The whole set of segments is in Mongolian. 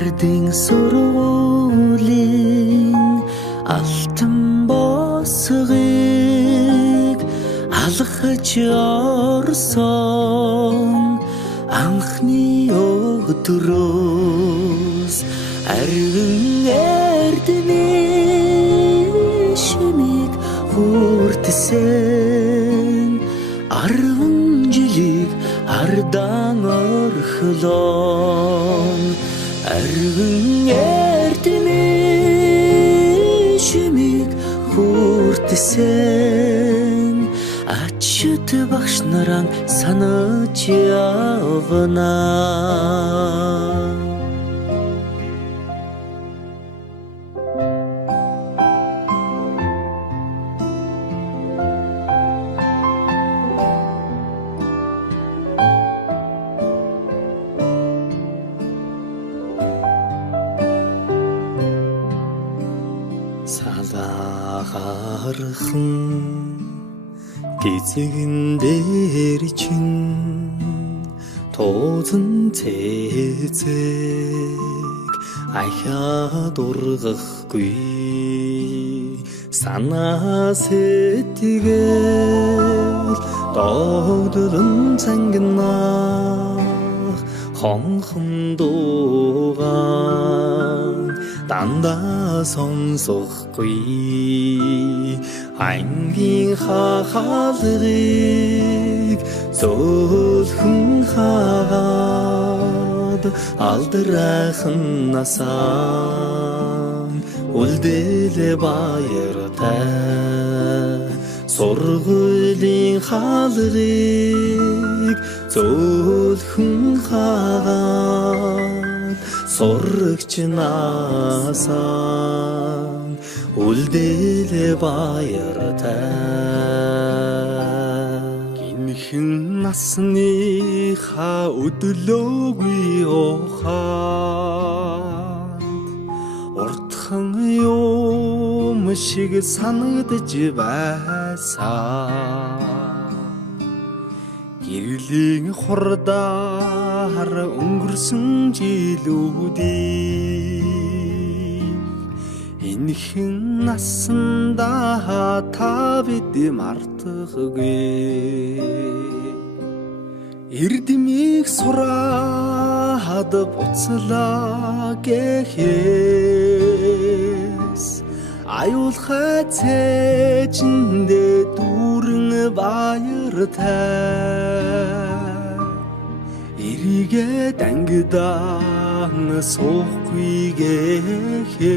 ардын сургуулийн алтан босгыг алхаж орсон анхны өдрөөс арвин эрдэнэ шимиг хүртсэн 10 жилиг ардан орхлон арвин эрдэнэ шимиг хүртсэн ачид багш наран санаж явна. Салахархан гизэгэн дээр чин тоозон цэцэг ахаад ургахгүй санаа сэтгэл догдолн цангинах хонхон дуугаан дандаа сонсохгүй ангийн хахалгыг зөөлхөн хаад алдрайхан насаа үлдээлээ баяртай сургуулийн хаалгыг зөөлхөн хаад сурагч насаа үлдээлээ баяртай гинхэн насныхаа өдлөөгүй ухаанд уртхан юм шиг санагдж байсан гэрлийн хурдаар өнгөрсөн жилүүдийг энэхэн насандаа та бид мартахгүй эрдэмийг сураад буцлаа гэхээс аюулхай цээжиндээ дүүрэн баяртай эрийгээ дангидаан суухгүй гэхээс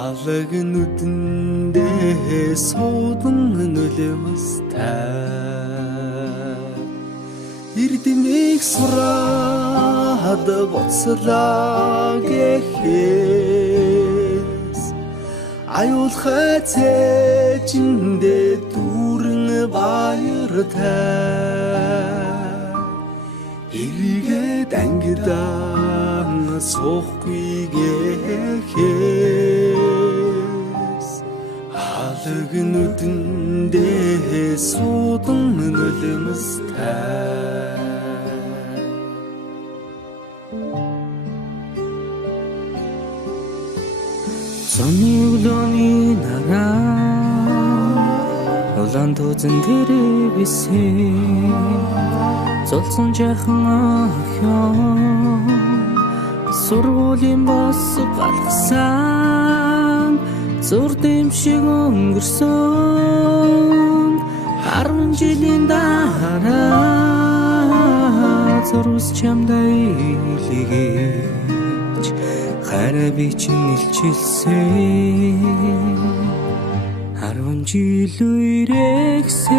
алаг нүдэндээ суудан нөлөөстэй эрдэмийг сураад буцлаа гэхээс аюулхай цээжиндээ дүүрэн баяртай эрийгээ дангидаан суухгүй гэхээс алаг нүдэндээ суудан нөлөөстэй Сонигдоны нараа улаан тузан дээр бисэн золцон жахан охин сургуулийн бос галгасан зур дэвшиг өнгөрсөн 10 жилийн дараа зурс чамдаа илгээж хараа би чинь илчилсэн 10 жил үрэгсээ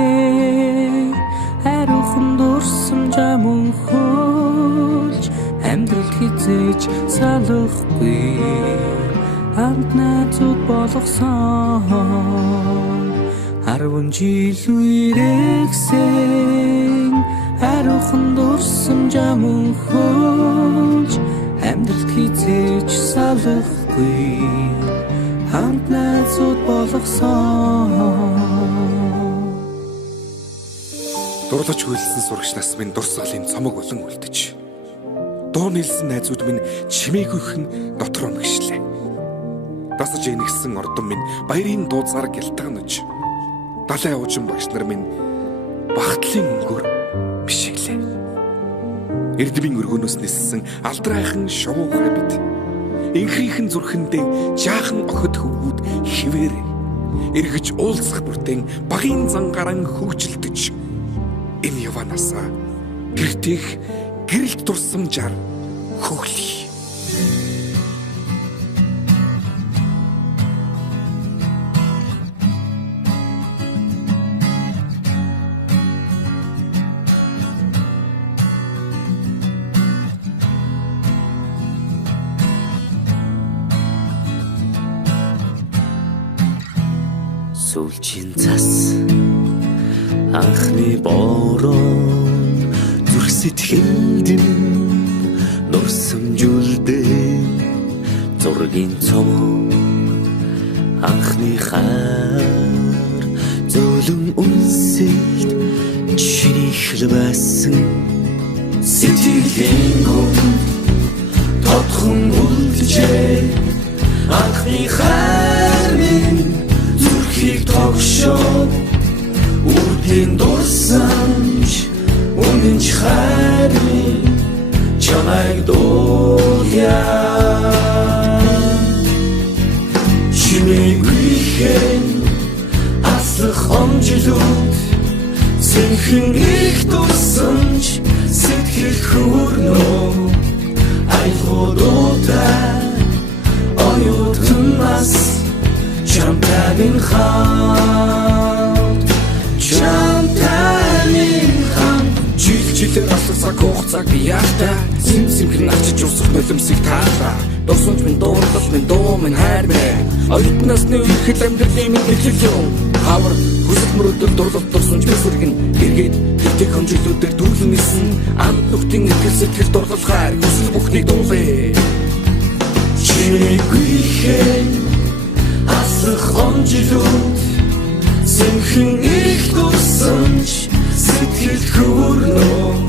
хариухан дурсам жамун хөлж амьдрал хизээж салахгүй хамт найзууд болгосон 10 жил үрэгсээ хариухан дурсам жамун хөлж амьдрал хизээж салахгүй хамт найзууд болгосон дурлаж хөлсөн сурагч нас минь дурсгалын цомог болон үлдэж дуу нийлсэн найзууд минь чимээгүйхэн дотроо мэгшлээ. Дасаж энэгсэн ордон минь баярын дууцаар гялтганаж, далай уужин багш нар минь багтлын өнгөөр бишиглээ. Эрдмийн өргөнөөс ниссэн алдрайхан шувуугай бид инхрийнхэн зүрхэндээ жаахан охид хөвгүүд хിവэр эргэж уулзах бүртэн багийн зангаран хөвчлөдөж энэ яванасаа гэртэх гэрэлт турсамжаар хөглөе. Сүүлчийн цас анхны бороо зүрх сэтгэлд нурсамжуулдээ зургийн цом анхны хаар зөөлөн үнсэлт чиний хэлбэсэн сэтгэлийн гүн тодхон үлджээ анхны хаар минь зүрхийг тогшоод үрдийн дурсамж үнэнч хайрын чамайг дуулъя чимээгүйхэн аслах омжилууд сэнхэн их дурсамж сэтгэл хөөрнөө айлгуудтай оюутнаас Чамтайгийн хамт жилээр аслах цаг хугацааг би яахта симхэн авчиж усах нулимсыг таалаа дурсамж минь дуурлал минь дуу минь хайр минь оюутнаас нэг их амьдралын минь хэлэлцэн хавар хүсэл мөрөдөл дурлал дурсамж мэсэргэн эргээд тэгтэг хэмжүүлүүдээр дүүрэн нисэн амт нүхтийн итгэл сэтгэл дурлал хайр хүсэл бүхнийг дуулъя чимээгүйхэн аслах омжилууд сэнхэн их дурсамж сэтгэл хөөрнөө